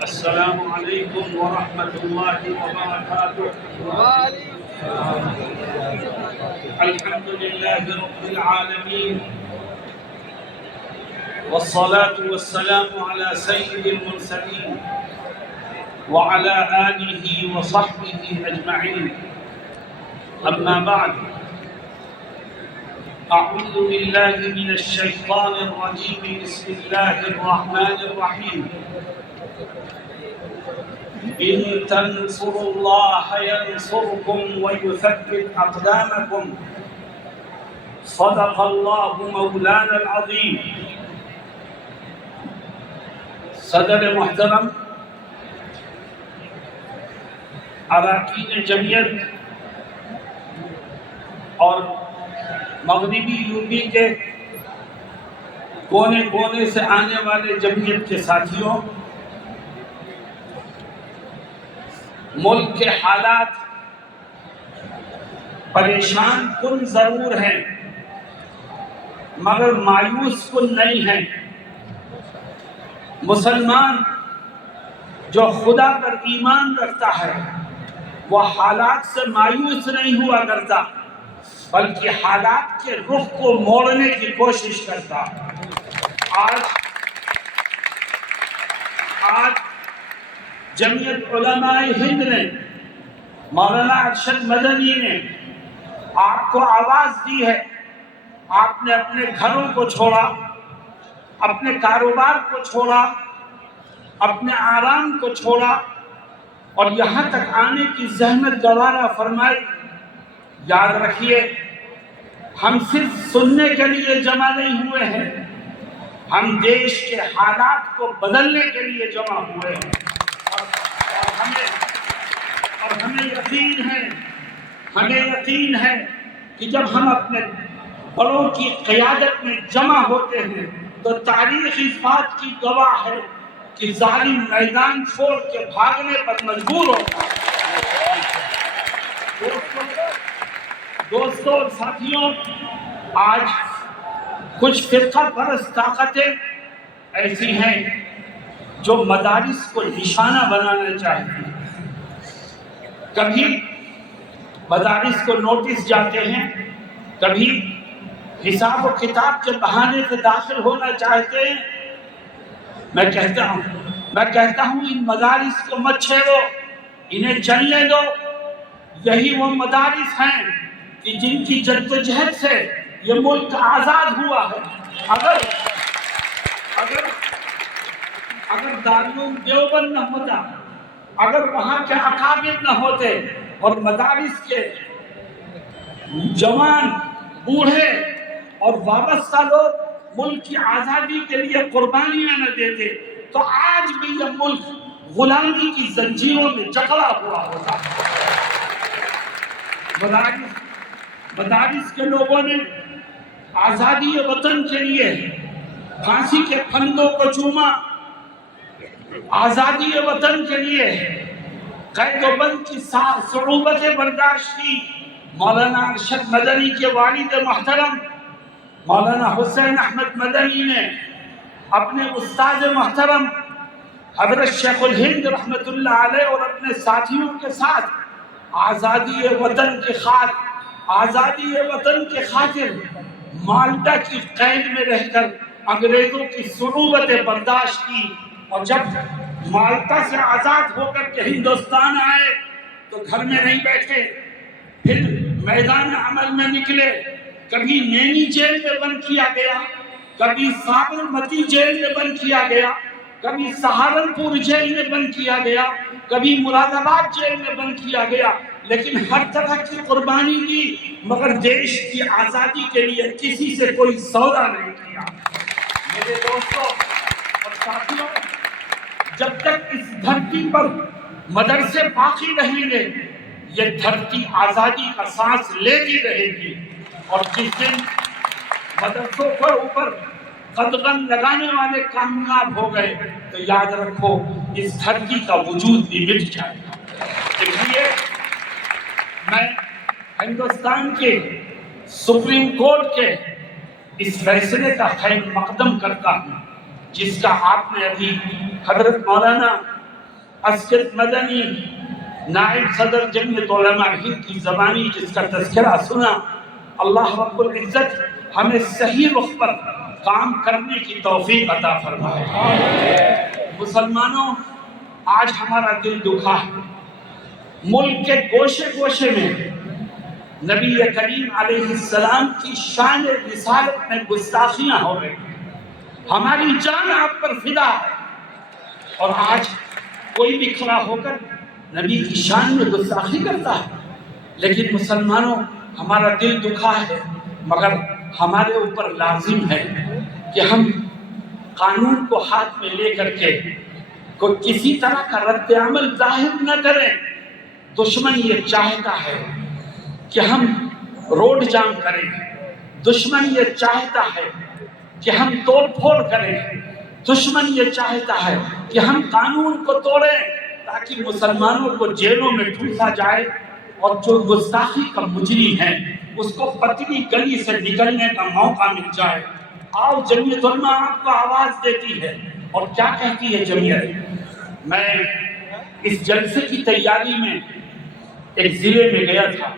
السلام علیکم ورحمۃ اللہ وبرکاتہ۔ الحمد للہ رب العالمین والصلاة والسلام على سید المرسلین وعلى آلہ وصحبہ اجمعین، اما بعد، اعوذ باللہ من الشیطان الرجیم، بسم اللہ الرحمن الرحیم۔ إن تنصروا الله ينصركم ويثبت أقدامكم، صدق الله مولانا العظيم۔ صدر محترم، اراکین جمعیت اور مغربی یو پی کے کونے کونے سے آنے والے جمعیت کے ساتھیوں، ملک کے حالات پریشان کن ضرور ہیں مگر مایوس کن نہیں ہیں۔ مسلمان جو خدا پر ایمان رکھتا ہے وہ حالات سے مایوس نہیں ہوا کرتا، بلکہ حالات کے رخ کو موڑنے کی کوشش کرتا۔ آج جمعیت علماء ہند نے، مولانا ارشد مدنی نے آپ کو آواز دی ہے۔ آپ نے اپنے گھروں کو چھوڑا، اپنے کاروبار کو چھوڑا، اپنے آرام کو چھوڑا اور یہاں تک آنے کی زحمت گوارا فرمائی۔ یاد رکھیے، ہم صرف سننے کے لیے جمع نہیں ہوئے ہیں، ہم دیش کے حالات کو بدلنے کے لیے جمع ہوئے ہیں۔ اور ہمیں یقین ہے کہ جب ہم اپنے بڑوں کی قیادت میں جمع ہوتے ہیں تو تاریخ اس بات کی گواہ ہے کہ ظالم میدان چھوڑ کے بھاگنے پر مجبور ہوتا ہے۔ دوستوں اور ساتھیوں، آج کچھ فرقہ پرست طاقتیں ایسی ہیں جو مدارس کو نشانہ بنانا چاہتی ہیں۔ کبھی مدارس کو نوٹس جاتے ہیں، کبھی حساب و کتاب کے بہانے سے داخل ہونا چاہتے ہیں۔ میں کہتا ہوں ان مدارس کو مت چھیڑو، انہیں چلنے دو۔ یہی وہ مدارس ہیں کہ جن کی جدوجہد سے یہ ملک آزاد ہوا ہے۔ اگر دارالعلوم دیوبند نہ ہوتا، اگر وہاں کے اکابر نہ ہوتے اور مدارس کے جوان، بوڑھے اور وابستہ لوگ ملک کی آزادی کے لیے قربانیاں نہ دیتے تو آج بھی یہ ملک غلامی کی زنجیروں میں جکڑا ہوا ہوتا۔ مدارس کے لوگوں نے آزادی وطن کے لیے پھانسی کے پھندوں کو چوما، آزادی وطن کے لیے قید و بند کی صعوبتیں برداشت کی۔ مولانا ارشد مدنی کے والد محترم مولانا حسین احمد مدنی نے اپنے استاد محترم حضرت شیخ الہند رحمت اللہ علیہ اور اپنے ساتھیوں کے ساتھ آزادی وطن کے خاطر مالٹا کی قید میں رہ کر انگریزوں کی صعوبتیں برداشت کی، اور جب مالٹا سے آزاد ہو کر کے ہندوستان آئے تو گھر میں نہیں بیٹھے، پھر میدان عمل میں نکلے۔ کبھی نینی جیل میں بند کیا گیا، کبھی سابرمتی جیل میں بند کیا گیا، کبھی سہارنپور جیل میں بند کیا گیا، کبھی مراد آباد جیل میں بند کیا گیا، لیکن ہر طرح کی قربانی دی مگر دیش کی آزادی کے لیے کسی سے کوئی سودا نہیں کیا۔ میرے دوستوں اور ساتھیوں، جب تک اس دھرتی پر مدرسے باقی رہیں گے یہ دھرتی آزادی کا سانس لیتی رہے گی، اور جس دن مدرسوں پر اوپر قدغن لگانے والے کامیاب ہو گئے تو یاد رکھو اس دھرتی کا وجود بھی مٹ جائے گا۔ اس لیے میں ہندوستان کے سپریم کورٹ کے اس فیصلے کا خیر مقدم کرتا ہوں جس کا آپ نے ابھی حضرت مولانا اسقر مدنی نائب صدر جمعیت علماء ہند کی زبانی جس کا تذکرہ سنا۔ اللہ رب العزت ہمیں صحیح رخ پر کام کرنے کی توفیق عطا فرمائے۔ مسلمانوں، آج ہمارا دل دکھا ہے، ملک کے گوشے گوشے میں نبی کریم علیہ السلام کی شان رسالت میں گستاخیاں ہو رہی ہیں، ہماری جان آپ پر فدا ہے، اور آج کوئی بھی کھڑا ہو کر نبی کی شان میں گستاخی کرتا ہے۔ لیکن مسلمانوں، ہمارا دل دکھا ہے، مگر ہمارے اوپر لازم ہے کہ ہم قانون کو ہاتھ میں لے کر کے کوئی کسی طرح کا رد عمل ظاہر نہ کریں۔ دشمن یہ چاہتا ہے کہ ہم روڈ جام کریں، دشمن یہ چاہتا ہے کہ ہم توڑ پھوڑ کریں، دشمن یہ چاہتا ہے کہ ہم قانون کو توڑیں تاکہ مسلمانوں کو جیلوں میں ٹھوسا جائے، اور جو گستاخی کا مجرم ہے اس کو پتلی گلی سے نکلنے کا موقع مل جائے۔ آؤ، جمعیت علماء آپ کو آواز دیتی ہے، اور کیا کہتی ہے جمعیت؟ میں اس جلسے کی تیاری میں ایک ضلع میں گیا تھا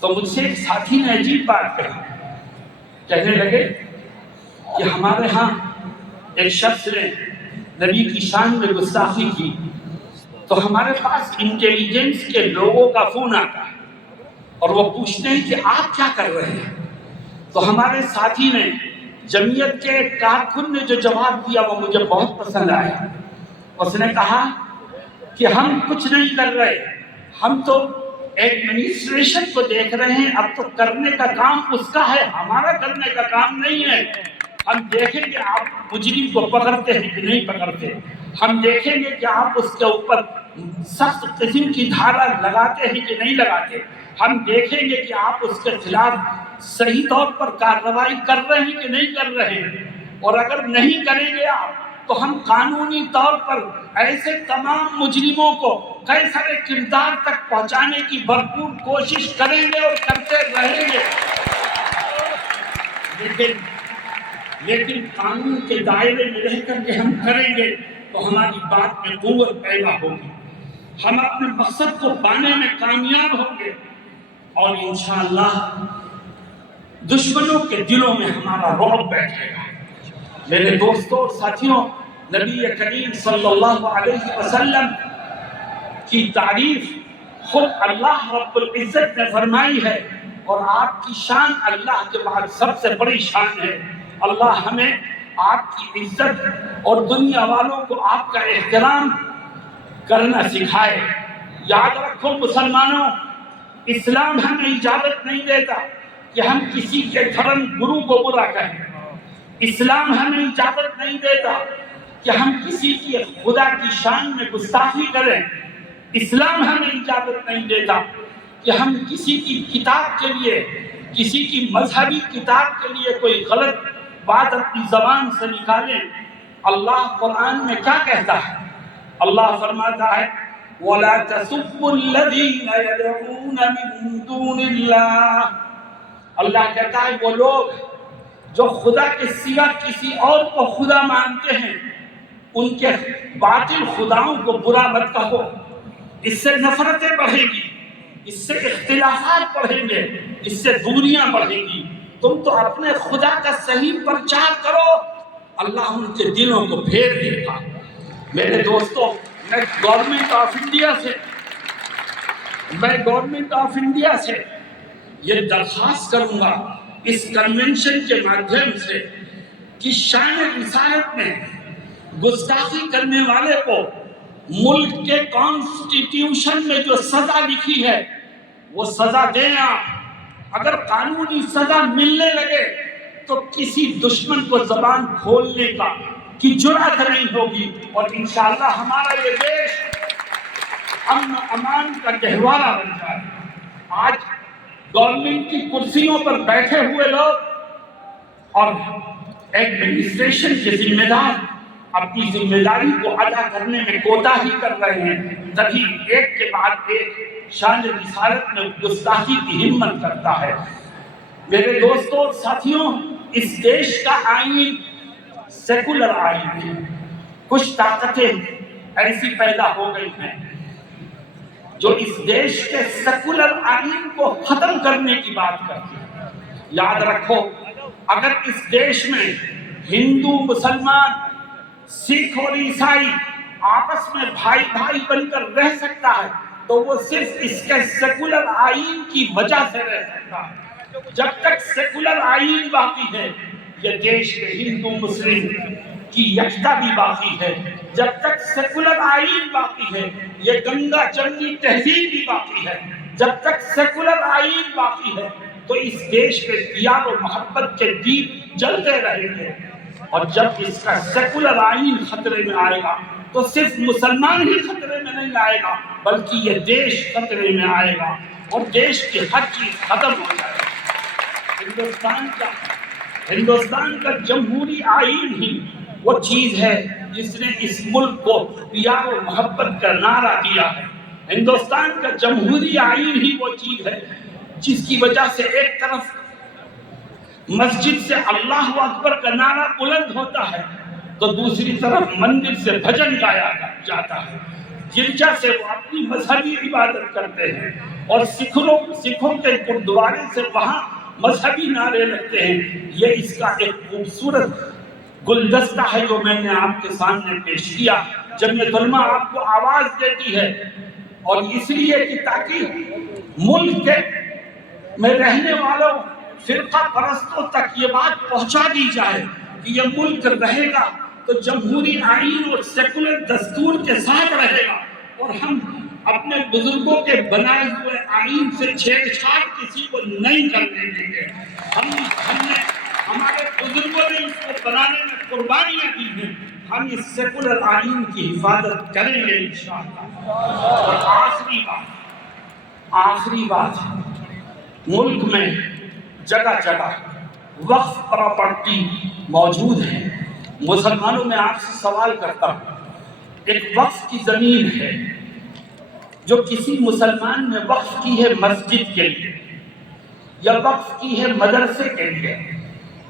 تو مجھ سے ایک ساتھی نے عجیب بات کہی، کہنے لگے کہ ہمارے ہاں ایک شخص نے نبی کی شان میں گستاخی کی تو ہمارے پاس انٹیلیجنس کے لوگوں کا فون آتا ہے اور وہ پوچھتے ہیں کہ آپ کیا کر رہے ہیں۔ تو ہمارے ساتھی نے، جمعیت کے کارکن نے جو جواب دیا وہ مجھے بہت پسند آیا۔ اس نے کہا کہ ہم کچھ نہیں کر رہے، ہم تو ایڈمنسٹریشن کو دیکھ رہے ہیں، اب تو کرنے کا کام اس کا ہے، ہمارا کرنے کا کام نہیں ہے۔ ہم دیکھیں گے آپ مجرم کو پکڑتے ہیں کہ نہیں پکڑتے، ہم دیکھیں گے کہ آپ اس کے اوپر سخت قسم کی دھارا لگاتے ہیں کہ نہیں لگاتے، ہم دیکھیں گے کہ آپ اس کے خلاف صحیح طور پر کارروائی کر رہے ہیں کہ نہیں کر رہے ہیں، اور اگر نہیں کریں گے آپ تو ہم قانونی طور پر ایسے تمام مجرموں کو قیصر کردار تک پہنچانے کی بھرپور کوشش کریں گے اور کرتے رہیں گے۔ لیکن قانون کے دائرے میں رہ کر کے ہم کریں گے تو ہماری بات میں قوت پیدا ہوگی، ہم اپنے مقصد کو پانے میں کامیاب ہوں گے، اور انشاءاللہ دشمنوں کے دلوں میں ہمارا رعب بیٹھے گا۔ میرے دوستوں اور ساتھیوں، نبی کریم صلی اللہ علیہ وسلم کی تعریف خود اللہ رب العزت نے فرمائی ہے، اور آپ کی شان اللہ کے بعد سب سے بڑی شان ہے۔ اللہ ہمیں آپ کی عزت اور دنیا والوں کو آپ کا احترام کرنا سکھائے۔ یاد رکھو مسلمانوں، اسلام ہمیں اجازت نہیں دیتا کہ ہم کسی کے دھرم گرو کو برا کہیں، اسلام ہمیں اجازت نہیں دیتا کہ ہم کسی کی خدا کی شان میں گستاخی کریں، اسلام ہمیں اجازت نہیں دیتا کہ ہم کسی کی کتاب کے لیے، کسی کی مذہبی کتاب کے لیے کوئی غلط بات اپنی زبان سے نکالیں۔ اللہ قرآن میں کیا کہتا ہے؟ اللہ فرماتا ہے وَلَا تَسُبُّوا الَّذِينَ يَدْعُونَ مِن دُونِ اللَّهِ، اللہ کہتا ہے وہ لوگ جو خدا کے سوا کسی اور کو خدا مانتے ہیں، ان کے باطل خداؤں کو برا مت کہو، اس سے نفرتیں بڑھیں گی، اس سے اختلافات بڑھیں گے، اس سے دوریاں بڑھیں گی۔ تم تو اپنے خدا کا صحیح پرچار کرو، اللہ ان کے دلوں کو پھیر دے گا۔ میرے دوستوں، میں گورنمنٹ آف انڈیا سے یہ درخواست کروں گا اس کنونشن کے مادھیم سے کہ شان رسالت میں گستاخی کرنے والے کو ملک کے کانسٹیٹیوشن میں جو سزا لکھی ہے وہ سزا دیں آپ۔ اگر قانونی سزا ملنے لگے تو کسی دشمن کو زبان کھولنے کی جرأت نہیں ہوگی، اور انشاءاللہ ہمارا یہ دیش امن و امان کا گہوارہ بن جائے۔ آج گورنمنٹ کی کرسیوں پر بیٹھے ہوئے لوگ اور ایڈمنسٹریشن کے ذمہ دار اپنی ذمہ داری کو ادا کرنے میں کوتاہی کر رہے ہیں، تبھی ایک کے بعد ایک شان رسالت میں گستاخی کی ہمت کرتا ہے۔ میرے دوستوں اور ساتھیوں، اس دیش کا آئین سیکولر آئین ہے۔ کچھ طاقتیں ایسی پیدا ہو گئی ہیں جو اس دیش کے سیکولر آئین کو ختم کرنے کی بات کرتی ہیں۔ یاد رکھو، اگر اس دیش میں ہندو، مسلمان، سکھ اور عیسائی آپس میں بھائی بھائی بن کر رہ سکتا ہے تو وہ صرف اس کے سیکولر آئین کی وجہ سے رہ سکتا ہے۔ جب تک سیکولر آئین باقی ہے، یہ دیش کے ہندو مسلم کی یکتا بھی باقی ہے۔ جب تک سیکولر آئین باقی ہے، یہ گنگا جمنی تہذیب بھی باقی ہے۔ جب تک سیکولر آئین باقی ہے تو اس دیش میں پیار و محبت کے دیپ جلتے رہیں گے، اور جب اس کا سیکولر آئین خطرے میں آئے گا تو صرف مسلمان ہی خطرے میں نہیں آئے گا بلکہ یہ دیش خطرے میں آئے گا اور دیش کی ہر چیز ختم ہو جائے گا۔ ہندوستان کا جمہوری آئین ہی وہ چیز ہے جس نے اس ملک کو پیار و محبت کا نعرہ دیا ہے۔ ہندوستان کا جمہوری آئین ہی وہ چیز ہے جس کی وجہ سے ایک طرف مسجد سے اللہ اکبر کا نعرہ بلند ہوتا ہے تو دوسری طرف مندر سے بھجن گایا جاتا ہے، گرجا سے وہ اپنی مذہبی عبادت کرتے ہیں، اور سکھوں کے گردوارے سے وہاں مذہبی نعرے لگتے ہیں۔ یہ اس کا ایک خوبصورت گلدستہ ہے جو میں نے آپ کے سامنے پیش کیا۔ جمعیت علماء آپ کو آواز دیتی ہے، اور اس لیے کہ تاکہ ملک میں رہنے والوں فرقہ پرستوں تک یہ بات پہنچا دی جائے کہ یہ ملک رہے گا تو جمہوری آئین اور سیکولر دستور کے ساتھ رہے گا، اور ہم اپنے بزرگوں کے بنائے ہوئے آئین سے چھیڑ چھاڑ کسی کو نہیں کرنے دیں گے۔ ہمارے بزرگوں نے اس کو بنانے میں قربانیاں دی ہیں، ہم اس سیکولر آئین کی حفاظت کریں گے انشاءاللہ۔ اور آخری بات، ملک میں جگہ جگہ وقف پراپرٹی موجود ہے۔ مسلمانوں میں آپ سے سوال کرتا ہوں، ایک وقف کی زمین ہے جو کسی مسلمان نے وقف کی ہے مسجد کے لیے، یا وقف کی ہے مدرسے کے لیے،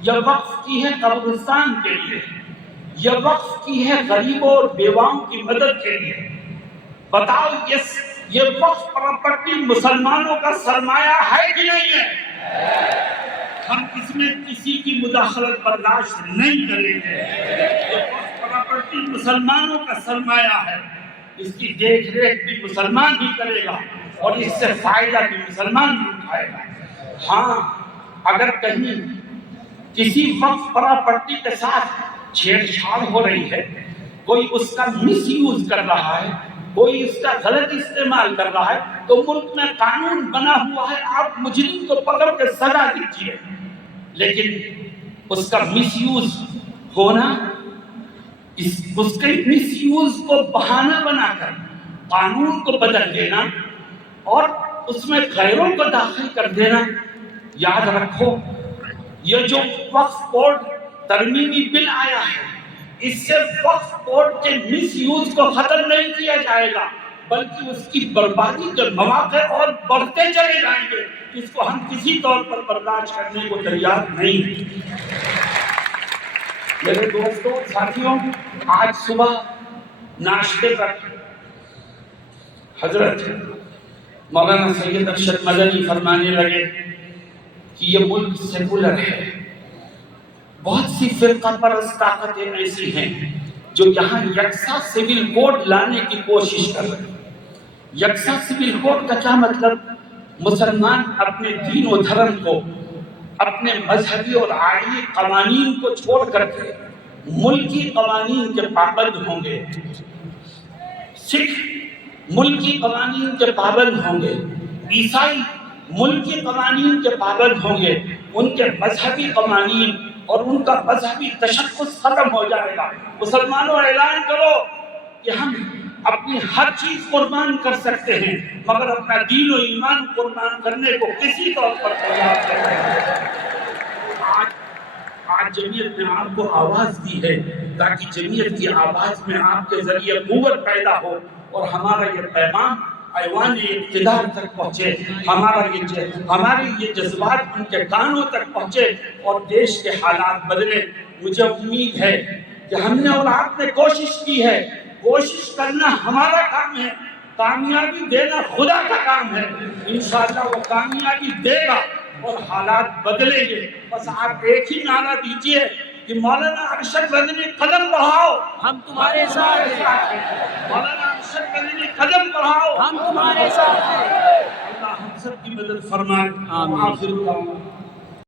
یا وقف کی ہے قبرستان کے لیے، یا وقف کی ہے غریبوں اور بیواؤں کی مدد کے لیے، بتاؤ یہ وقف پراپرٹی مسلمانوں کا سرمایہ ہے کہ نہیں ہے؟ ہم اس میں کسی کی مداخلت برداشت نہیں کریں گے۔ یہ وقف پراپرٹی مسلمانوں کا سرمایہ ہے، اس کی دیکھ ریکھ بھی مسلمان ہی کرے گا اور اس سے فائدہ بھی مسلمان ہی اٹھائے گا۔ ہاں، اگر کہیں کسی وقف پراپرٹی کے ساتھ چھیڑ چھاڑ ہو رہی ہے، کوئی اس کا مس یوز کر رہا ہے، کوئی اس کا غلط استعمال کر رہا ہے، تو ملک میں قانون بنا ہوا ہے، آپ مجرم کو پکڑ کے سزا دیجیے، لیکن اس کا مس یوز ہونا، اس کے مس یوز کو بہانہ بنا کر قانون کو بدل دینا اور اس میں غیروں کو داخل کر دینا، یاد رکھو یہ جو وقف بورڈ ترمیمی بل آیا ہے، اس سے وقف بورڈ کے مس یوز کو ختم نہیں کیا جائے گا بلکہ اس کی بربادی کے مواقع اور بڑھتے چلے جائیں گے، اس کو ہم کسی طور پر برداشت کرنے کو تیار نہیں ہیں۔ میرے دوستوں، ساتھیوں، آج صبح ناشتے پر حضرت مولانا سید ارشد مدنی فرمانے لگے کہ یہ ملک سیکولر ہے، بہت سی فرقہ پرست طاقتیں ایسی ہیں جو یہاں یکساں سول کوڈ لانے کی کوشش کر رہے ہیں۔ یکساں سول کوڈ کا کیا مطلب؟ مسلمان اپنے دین و دھرم کو، اپنے مذہبی اور آئینی قوانین کو چھوڑ کر کے ملکی قوانین کے پابند ہوں گے، سکھ ملکی قوانین کے پابند ہوں گے، عیسائی ملکی قوانین کے پابند ہوں گے، ان کے مذہبی قوانین اور ان کا مذہبی تشخص ختم ہو جائے گا۔ مسلمانوں، اعلان کرو کہ ہم اپنی ہر چیز قربان کر سکتے ہیں مگر اپنا دین و ایمان قربان کرنے کو کسی طور پر تیار نہیں۔ آج جمعیت نے آپ کو آواز دی ہے تاکہ جمعیت کی آواز میں آپ کے ذریعے قوت پیدا ہو اور ہمارا یہ پیغام ایوان اقتدار تک پہنچے، ہمارے یہ جذبات ان کے کانوں تک پہنچے اور دیش کے حالات بدلے۔ مجھے امید ہے کہ ہم نے اور آپ نے کوشش کی ہے، کوشش کرنا ہمارا کام ہے، کامیابی دینا خدا کا کام ہے۔ انشاءاللہ وہ کامیابی دے گا اور حالات بدلیں گے۔ بس آپ ایک ہی نعرہ دیجئے کہ مولانا ارشد مدنی قدم بڑھاؤ، ہم تمہارے ساتھ ہیں، مولانا ارشد مدنی قدم بڑھاؤ، ہم تمہارے ساتھ ہیں۔ اللہ ہم سب کی مدد فرمائے۔ آمین۔ آخر دعوانا